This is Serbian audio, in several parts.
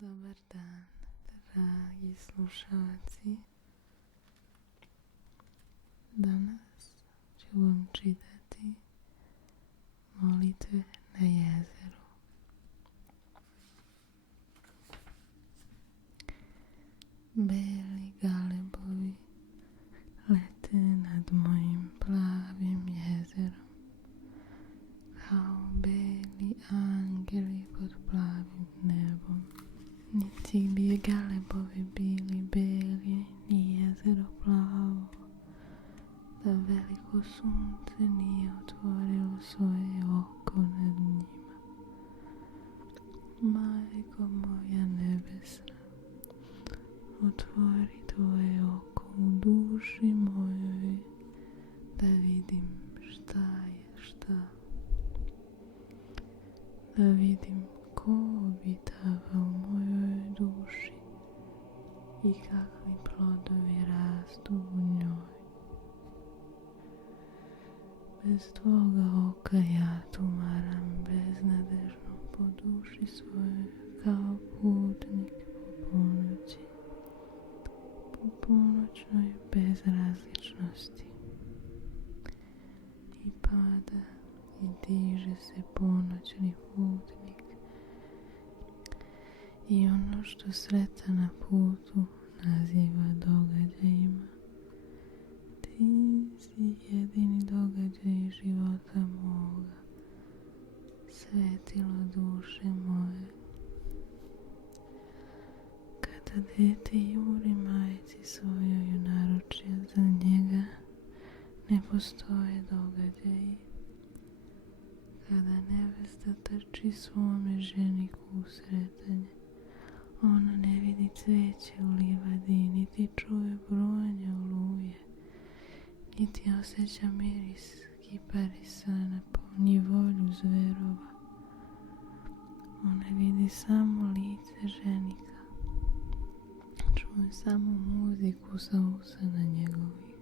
Dobar dan, dragi slušalci. Danas ću vam čitati molitve na jezeru. Beli galebovi lete nad mojim plavim jezerom, kao beli angeli pod plavim nebom. Niti bi galebovi bili beli, ni jezero plavo, da veliko sunce nije otvorilo svoje oko nad njima. Majko moja nebesna, otvori tvoje oko u duši mojoj, da vidim šta je šta, da vidim ko obitava u mojoj duši i kakvi plodovi rastu u njoj. Bez tvoga oka ja tumaram beznadežno po duši svojoj, kao putnik po ponoći, po ponoćnoj bezrazličnosti. I pada i diže se ponoćni putnik, i ono što sreta na putu naziva događajima. Ti si jedini događaj života moga, svetilo duše moje. Kada dete juri majci svojoj u naručje, za njega ne postoje događaji. Kada nevesta trči svome ženiku u sretanje, ona ne vidi cveće u livadi, niti čuje brojanje oluje, niti osjeća miris kiparisana, ni volju zverova. Ona vidi samo lice ženika, čuje samo muziku sa usana njegovih,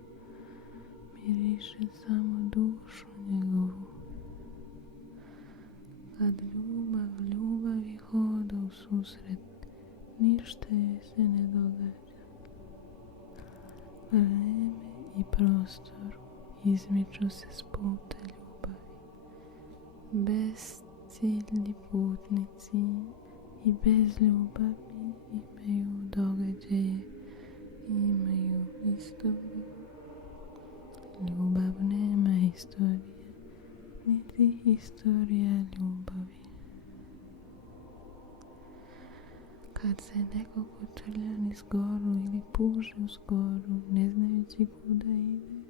miriše samo dušu njegovu. Kad ljubav ljubavi hoda u susret, ništa je se ne događa. Vreme i prostor izmiču se s puta ljubavi. Bezciljni putnici i bez ljubavi imaju događaje i imaju istoriju. Ljubav nema istorije, niti istorija ljubavi. Kad se neko kotrlja niz goru ili puže uz goru, ne znajući kuda ide,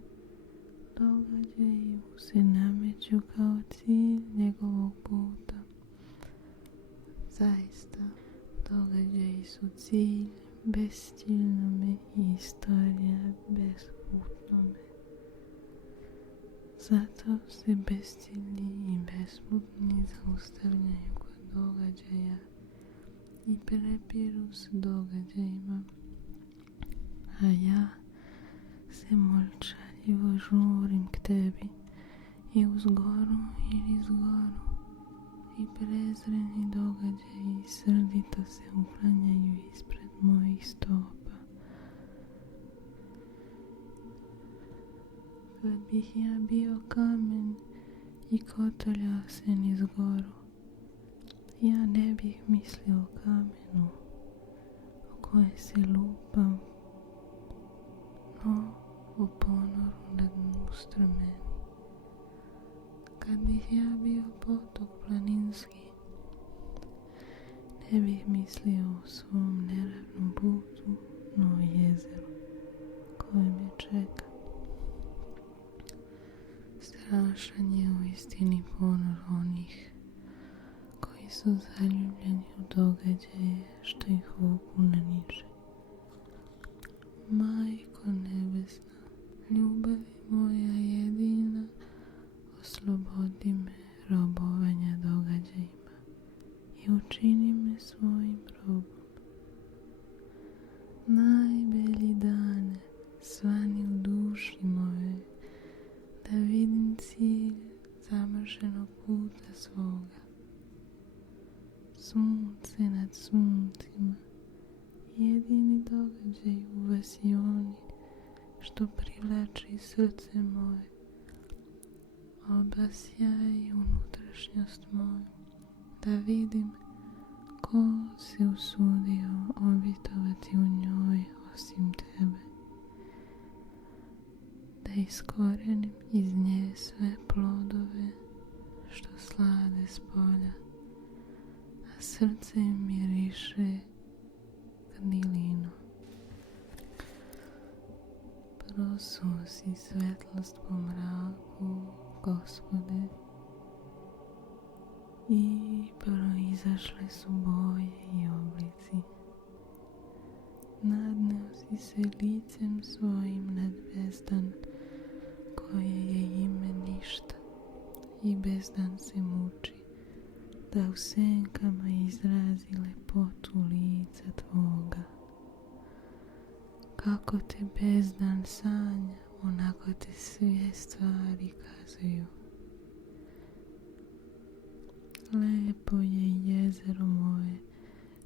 događaji mu se nameću kao cilj njegovog puta. Zaista, događaji su cilj bezciljnome i istorija besputnome. Zato se bezciljni i besputni zaustavljaju kod događaja i prepiru s događajima, a ja se molčaljivo žurim k tebi i uz goru i niz goru, i prezreni događaji srdito se uklanjaju ispred mojih stopa. Kad bih ja bio kamen i kotrljao se niz goru, ja ne bih mislio o kamenu o koje se lupam, no o ponoru na dnu strmeni. Kad bih ja bio potok planinski, ne bih mislio o svom neravnom putu, no o jezeru koje me čeka. Strašan je u istini ponor onih koji su zaljubljeni u događaje što ih vuku na niže. Majko nebesna, ljubavi moja jedina, oslobodi me robovanja događajima i učini me svojim robom. Najbolji dane svani u duši moje, da vidim cilj zamršenog puta svoga. sunce nad suncima, jedini događaj u vasioni što privlači srce moje, obasjaj unutrašnjost moju, da vidim ko se usudio obitovati u njoj osim tebe, da iskorenim iz nje sve plodove što slade s polja, a srce miriše gnilinu. Prosuo si svetlost po mraku, Gospode, i proizašle su boje i oblici. Nadneo si se licem svojim nad bezdan, koje je ime ništa, i bezdan se muči, da u senkama izrazi lepotu lica tvoga. Kako te bezdan sanja, onako te sve stvari kazuju. Lepo je jezero moje,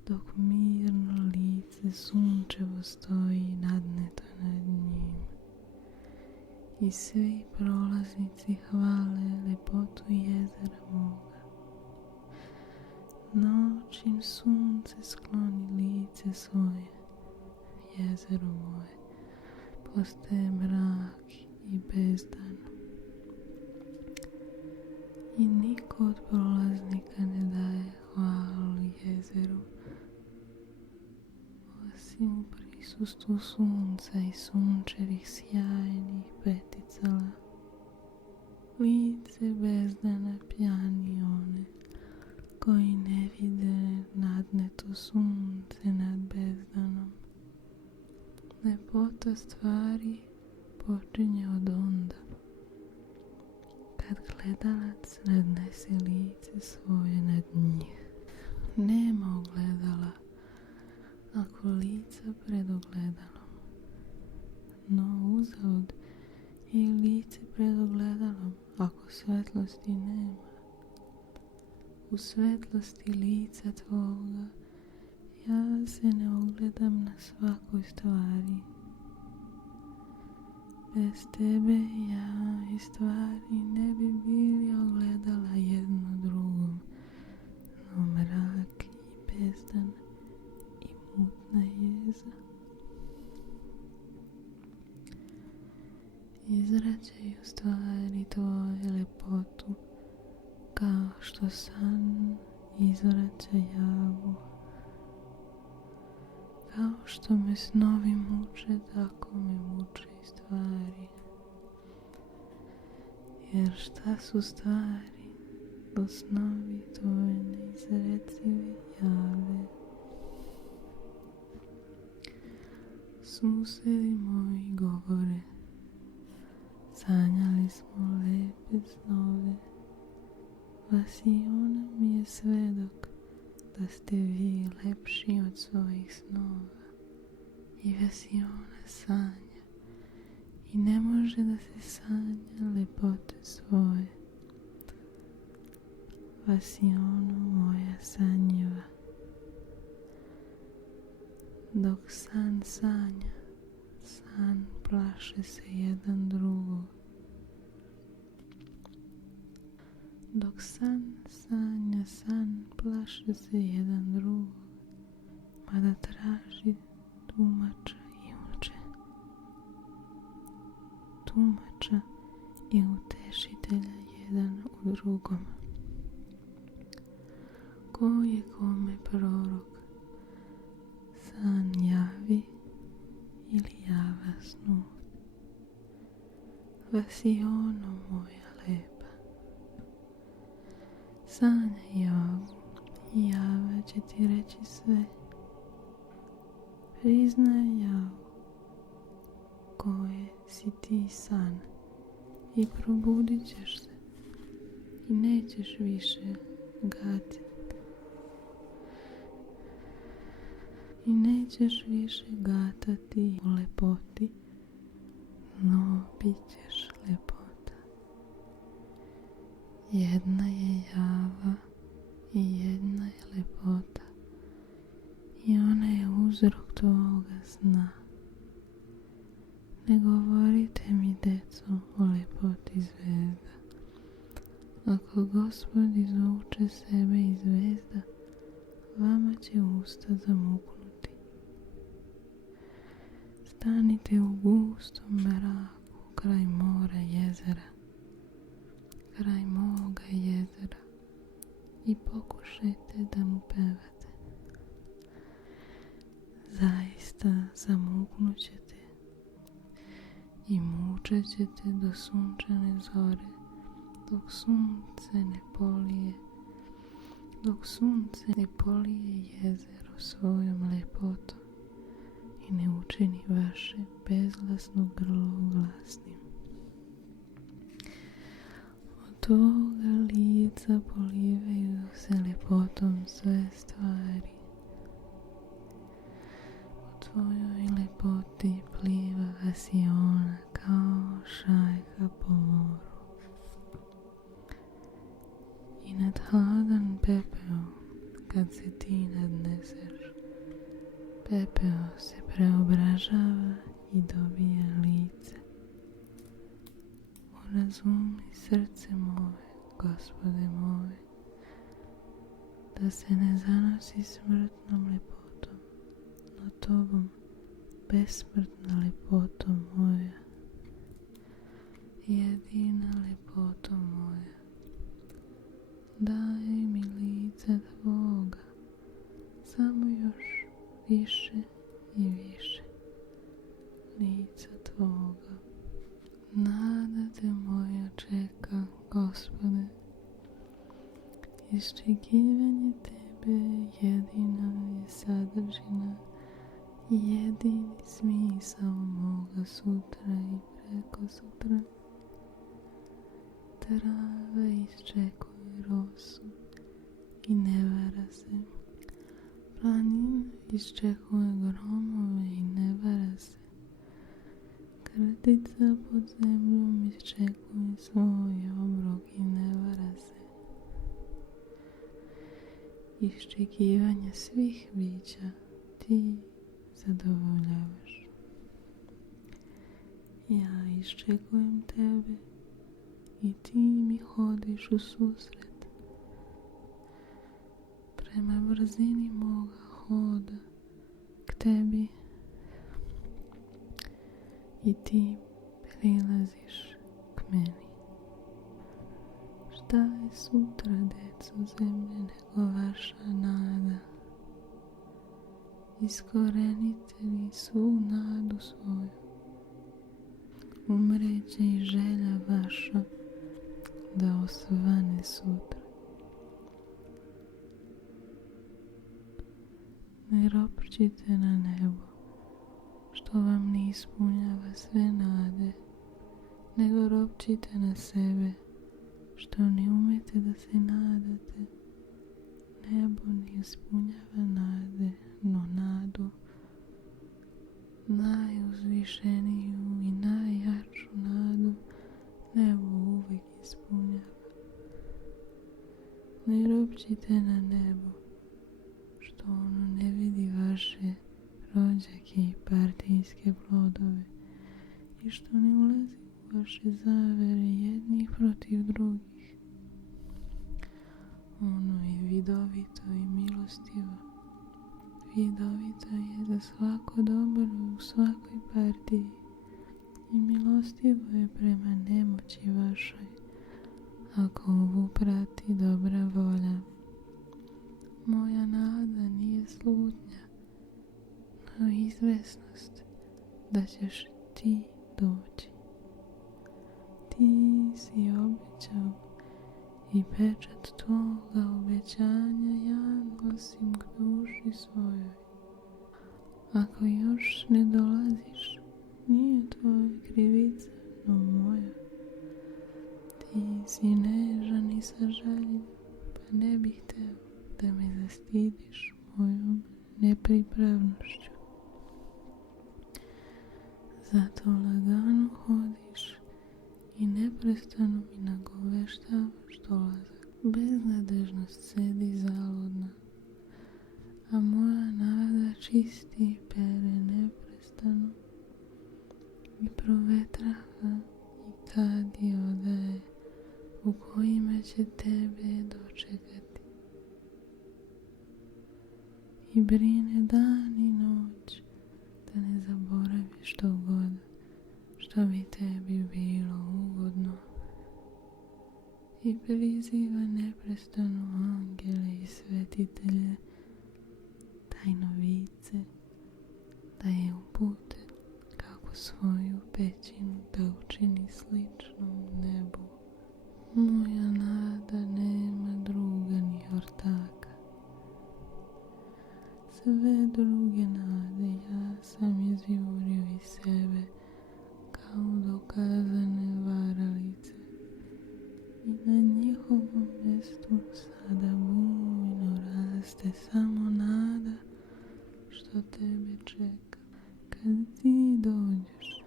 dok mirno lice sunčevo stoji nadneto nad njim. I svi prolaznici hvale lepotu jezera moga. No, čim sunce skloni lice svoje, jezero moje postaje mrak i bezdan. I niko od prolaznika ne daje hvalu jezeru, osim u prisustvu sunca i sunčevih sjajnih peticala. Lice bezdana pjani one, koji ne vide nadneto sunce nad bezdanom. Lepota stvari počinje od onda, kad gledalac nadnese lice svoje nad njih. Nema ogledala ako lica pred ogledalom, no uzalud je lice pred ogledalom ako svetlosti nema. U svetlosti lica tvoga ja se ne ogledam na svakoj stvari. Bez tebe ja i stvari ne bi bili ogledala jedno drugom, no mrak i bezdan i mutna jeza izrađaju stvari tvoje lepotu, kao što san izvraća javu. Kao što me snovi muče, tako me muče i stvari. Jer šta su stvari, do snovi tvoje neizrecive jave. Susedi moji govore, sanjali smo lepe snove. Vasiona mi je svedok da ste vi lepši od svojih snova. I Vasiona sanja i ne može da se sanja lepote svoje. Vasiono moja sanjiva, dok san sanja, san plaše se jedan drugog. Dok san sanja, san plaše se jedan drugog, mada traži tumača i uče. Tumača i utešitelja jedan u drugom. Ko je kome prorok, san javi ili java snu. Vasiono moja lepa, sanjaj javu i java će ti reći sve. Priznaj javu koje si ti san i probudit ćeš se i nećeš više gatiti. I nećeš više gatati o lepoti, no bit ćeš lepota. Jedna je java i jedna je lepota. tvoga sna. Ne govorite mi, deco, o lepoti zvezda. Ako Gospod izvuče sebe iz zvezda, vama će usta zamuknuti. Stanite u gustom mraku kraj mora jezera, kraj moga jezera, i pokušajte da mu pevate. Zaista zamuknućete i mučet ćete do sunčane zore, dok sunce ne polije jezero svojom lepotom i ne učini vaše bezglasno grlo glasnim. Od tvoga lica polivaju se lepotom sve stvari. U tvojoj lepoti pliva Vasiona kao šajka po moru. I nad hladan pepeo, kad se ti nadneseš, pepeo se preobražava i dobija lice. Urazumi srce moje, Gospode moj, da se ne zanosi smrtnom lepotom, no tobom besmrtna lepoto moja, jedina lepoto moja. Daj mi lice tvoga, samo još više i više lica tvoga. Nada te moja čeka, Gospode, iščekivanje tebe jedina je sadržina i jedini smisao moga sutra i preko sutra. Trava iščekuje rosu i ne vara se. Planina iščekuje gromove i ne vara se. Krtica pod zemljom iščekuje svoj obrok i ne vara se. Iščekivanja svih bića ti zadovoljavaš. Ja iščekujem tebe i ti mi hodiš u susret. Prema brzini moga hoda k tebi i ti prilaziš k meni. Šta je sutra, deco zemlje, nego vaša nada? Iskorenite li svu nadu svoju. Umreće i želja vaša da osvane sutra. Ne ropčite na nebo, što vam ne ispunjava sve nade, nego ropčite na sebe, što ne umete da se nadate. Nebo ne ispunjava nade, no nadu, najuzvišeniju i najjaču nadu, nebo uvijek ispunjava. Ne ropčite na nebo, što ono ne vidi vaše rođake i partijske plodove i što ne ulazi u vaše zavere jednih protiv drugih. Ono je vidovito i milostivo. Vidovito je za svako dobro u svakoj partiji i milostivo je prema nemoći vašoj, ako ovu prati dobra volja. Moja nada nije slutnja, no izvesnost da ćeš ti doći. Ti si obećao i pečat tvoga obećanja ja nosim k duši svojoj. Ako još ne dolaziš, nije tvoja krivica, no moja. Ti si nežan i sažaljiv, pa ne bih hteo da me zastidiš mojom nepripravnošću. Zato lagano hodiš i neprestano mi nagoveštavaš dolazak. Beznadežnost sedi zaludna, a moja nada čisti pere neprestano i provetrava i kadi odaje u kojima će tebe dočekati i brine dan i noć da ne zaboraviš što god što bi tebi bilo ugodno i priziva neprestano angele i svetitelje tajnovice da je upute kako svoju pećinu da učini sličnom nebu. Moja nada nema druga ni ortaka. Sve druge nade ja sam izjurio iz sebe kao dokazane varalice i na njihovom mjestu sada bujno raste samo nada što tebe čeka. Kad ti dođeš,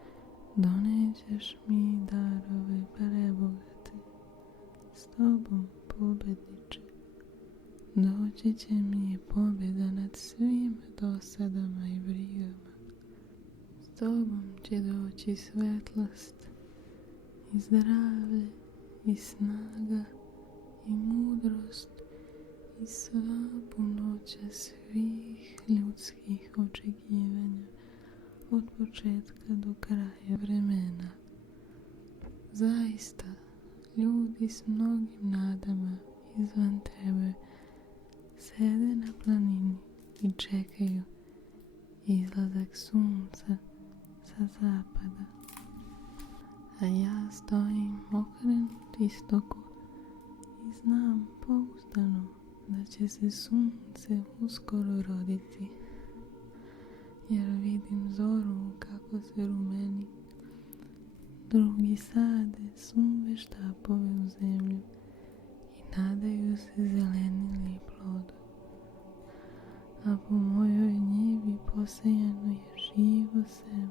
donećeš mi darove prebogate. S tobom, pobedniče, doći će mi pobjeda nad svim dosadama i brigama. S tobom će doći svetlost i zdravlje i snaga i mudrost i sva punoća svih ljudskih očekivanja od početka do kraja vremena. Zaista, ljudi s mnogim nadama izvan tebe sede na planini i čekaju izlazak sunca sa zapada, a ja stojim okrenut istoku i znam pouzdano da će se sunce uskoro roditi, jer vidim zoru kako se rumeni. Drugi sade suve štapove u zemlju i nadaju se zelenili plod. A po mojoj njivi posejano je živo seme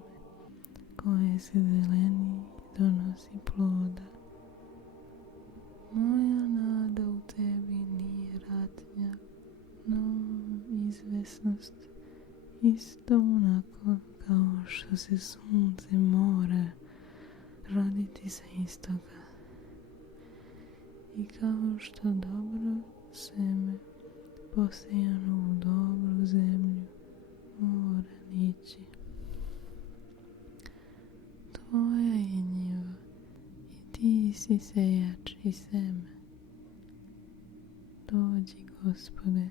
koje se zeleni i donosi ploda. Moja nada u tebi nije ratnja, no izvesnost, isto onako kao što se sunce mora roditi sa istoka i kao što dobro seme posejano u dobru zemlju mora nići. Tvoja je njiva i ti si sejač i seme. Dođi, Gospode,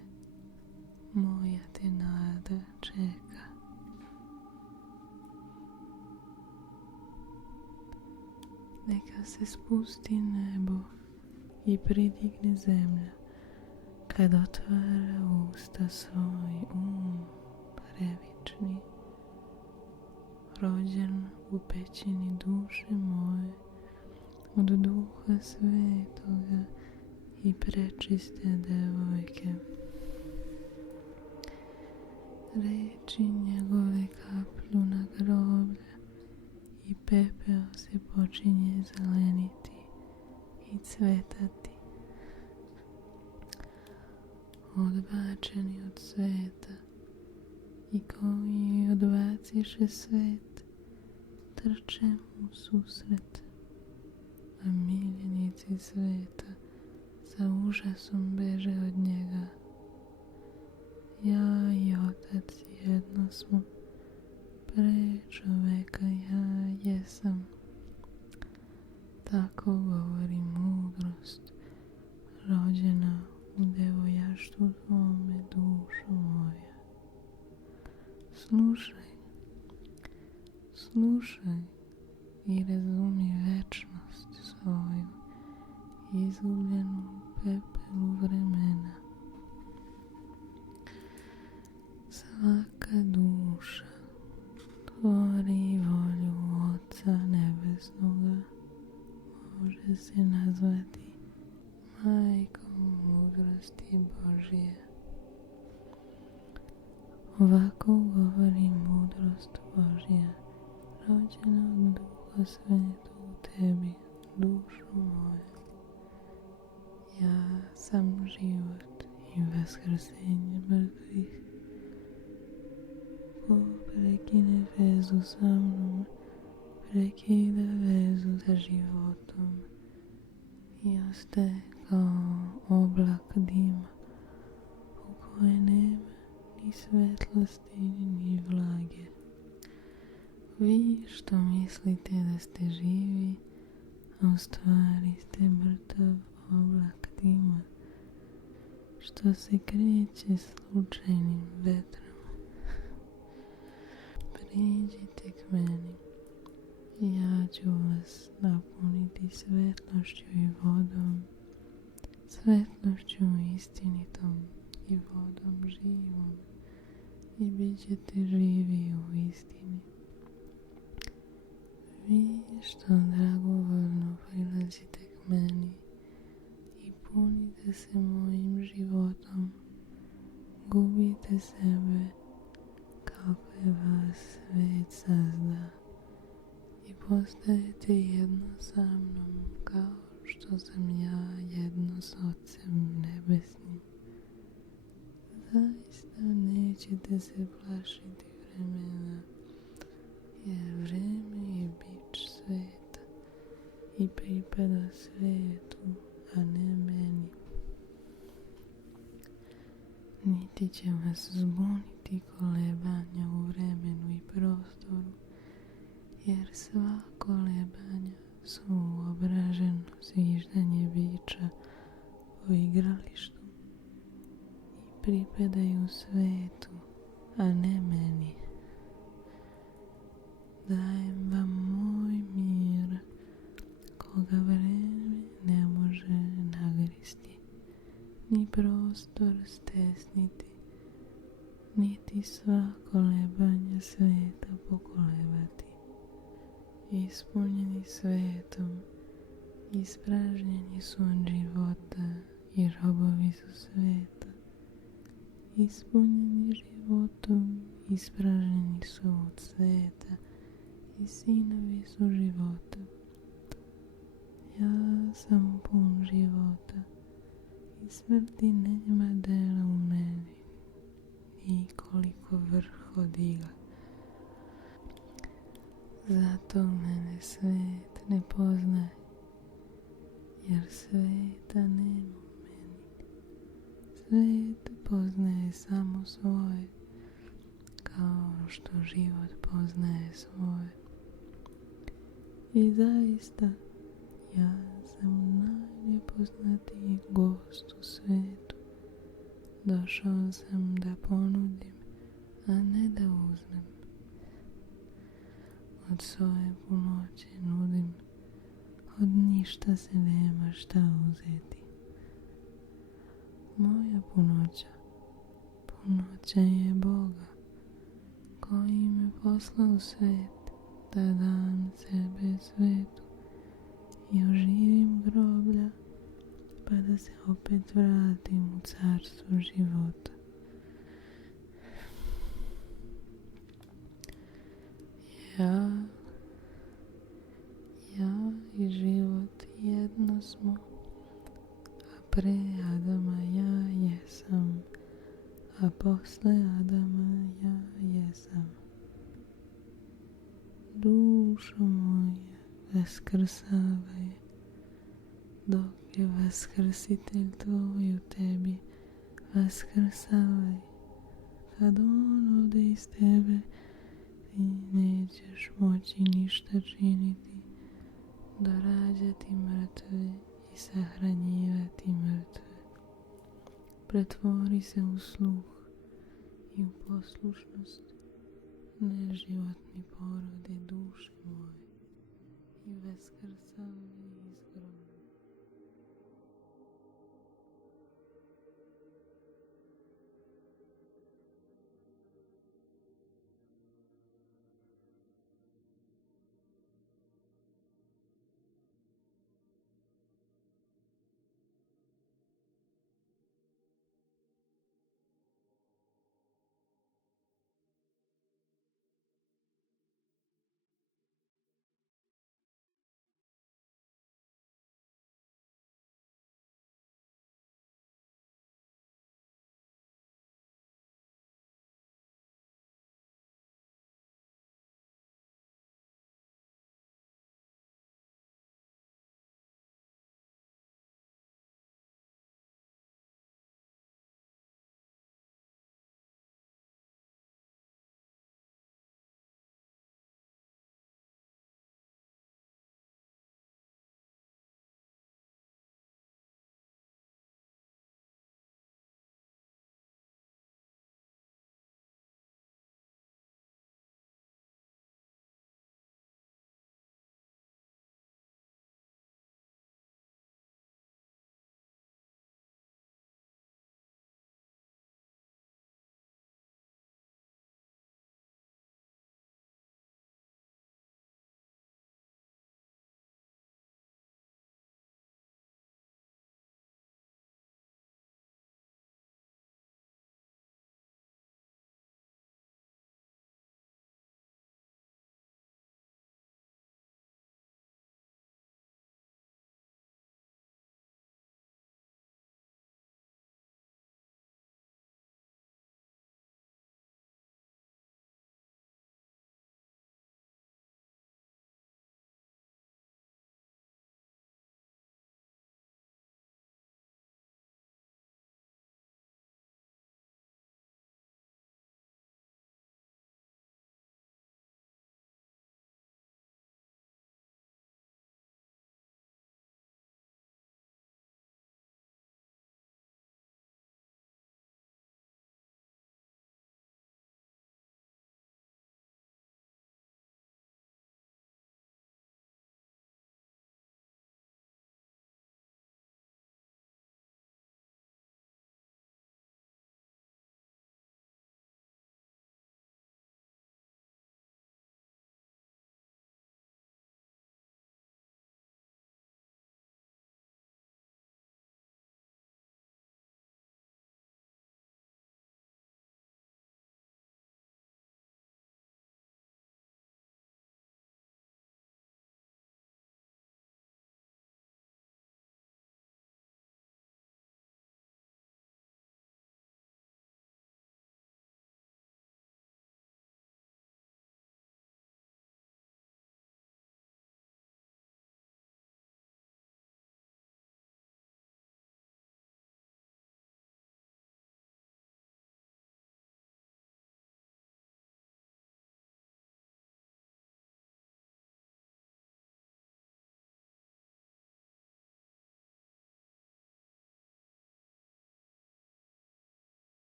moja te nada čeka. Neka se spusti nebo i pridigne zemlja kad otvara usta svoj prevični, rođen u pećini duše moje, od duha svetoga i prečiste devojke. Reči njegove kaplju na groblje i pepeo se počinje zeleniti i cvetati. Odbačeni od sveta i koji odbaciše svet, trče mu susret, a miljenici sveta sa užasom beže od njega. Ja i Otac jedno smo, pre čoveka ja jesam. Tako govori mudrost, rođena u devojaštvu tvome, dušo moja. Slušaj i razumi večnost svoju, izgubljenu u pepelu vremena. Svaka duša tvori volju Oca Nebesnoga, može se nazvati majkom mudrosti Božje. Ovako govori mudrost Božja, rođena od Duha Svetog u tebi, dušo moja. Ja sam život i vaskrsenje mrtvih. vezu sa mnom, prekida vezu sa životom i ostaje kao oblak dima u koje nema ni svetlosti ni vlage. Vi što mislite da ste živi, a u stvari ste mrtav oblak dima što se kreće slučajnim vetrom. Priđite k meni, ja ću vas napuniti svetlošću i vodom, svetlošću istinitom i vodom živom, i bit ćete živi u istini. Vi što dragovoljno prilazite k meni i punite se mojim životom, gubite sebe kako je vas svet sazda i postajete jedno sa mnom kao što sam ja jedno s Otcem Nebesnim. Zaista nećete se plašiti vremena, jer vreme je bič sveta i pripada svetu, a ne meni. Niti će vas zbuniti kolebanja u vremenu i prostoru, jer sva kolebanja su uobraženo zviždanje biča u igralištu i pripadaju svetu, a ne meni. Dajem vam moj mir, koga vreme ne može nagristi, ni prostor stesniti, niti sva kolebanja sveta pokolebati. Ispunjeni svetom, ispražnjeni su od života i robovi su sveta. Ispunjeni životom, ispražnjeni su od sveta i sinovi su života. Ja sam pun života i smrti nema dela u meni, nikoliko vrh od igla. Zato mene svet ne poznaje, jer sveta nema u meni. Svet poznaje samo svoje, kao što život poznaje svoje. I zaista, ja sam najnepoznatiji gost u svetu. Došao sam da ponudim, a ne da uzmem. Od svoje punoće nudim, od ništa se nema šta uzeti. Moja punoća, punoća je Boga, koji me poslao u svet, da dam sebe svetu i oživim groblja, pa da se opet vratim u carstvo života. Ja i život jedno smo, a pre Adama ja jesam, a posle Adama ja jesam. Dušo moja, vaskrsavaj, dok je Vaskrsitelj tvoj u tebi, vaskrsavaj. Kad on ode iz tebe, ti nećeš moći ništa činiti, dorađati mrtve i sahranjivati mrtve. Pretvori se u sluh i u poslušnost, neživotni porode duše moje, i vaskrsavaj iz groba.